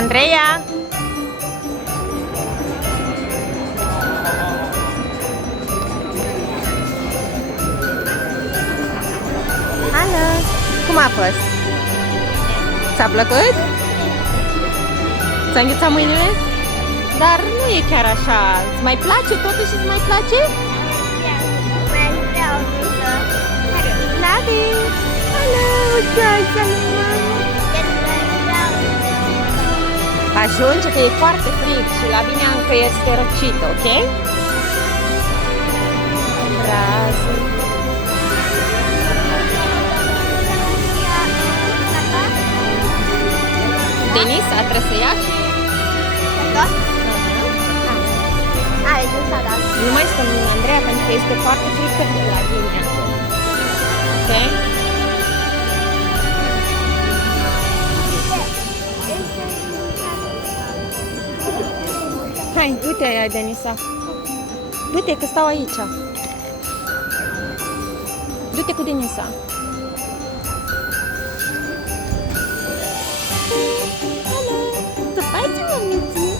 Andreea! Alo! Cum a fost? Ți-a plăcut? Ți-a înghețat mâinile? Dar nu e chiar așa. Îți mai place? Totuși îți mai place? Navi! Alo! Ajunge că e foarte frig și la mine încă este răcit, ok? Brazi. Denisa trebuie să ia și... Nu mai stăm în Andreea pentru că este foarte frică de la tine. Ok? Hai, du-te aia, Denisa. Du-te că stau aici. Du-te cu Denisa. Să faci mămiții?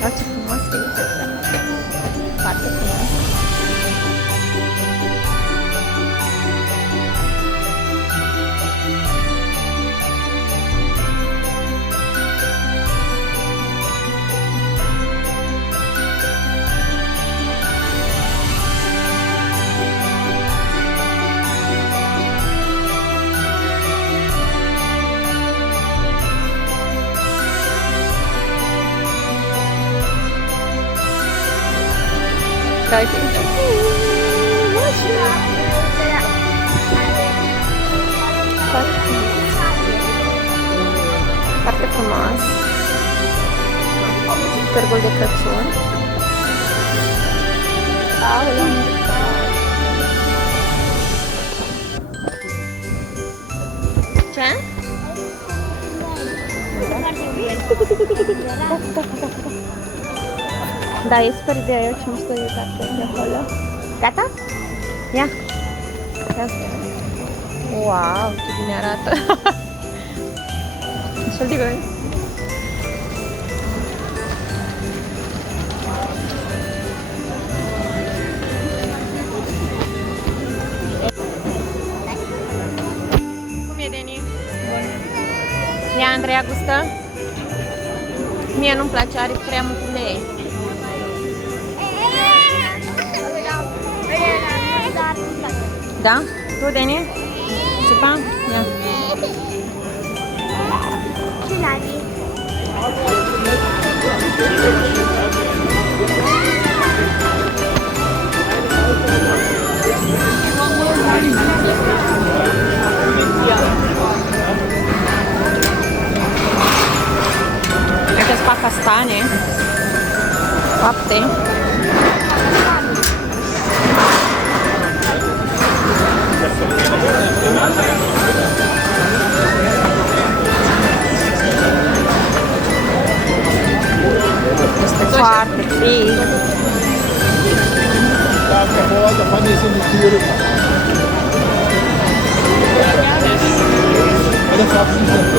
Da, ce frumos că e aici. Foarte frumos. Foarte frumos. Târgul de Crăciun. Ce? Da, e super ideea, eu ce mișto e de acolo. Gata? Ia! Wow, ce bine arată! Ce-l dic? Cum e, Deni? Ia, Andreea, gustă? Mie nu-mi place, are prea mult ulei. Da? Tu, Deni? Supa? Ia. Ce lavi? Aici fac castane. Fapte. Este foarte frig. Alles abschließen.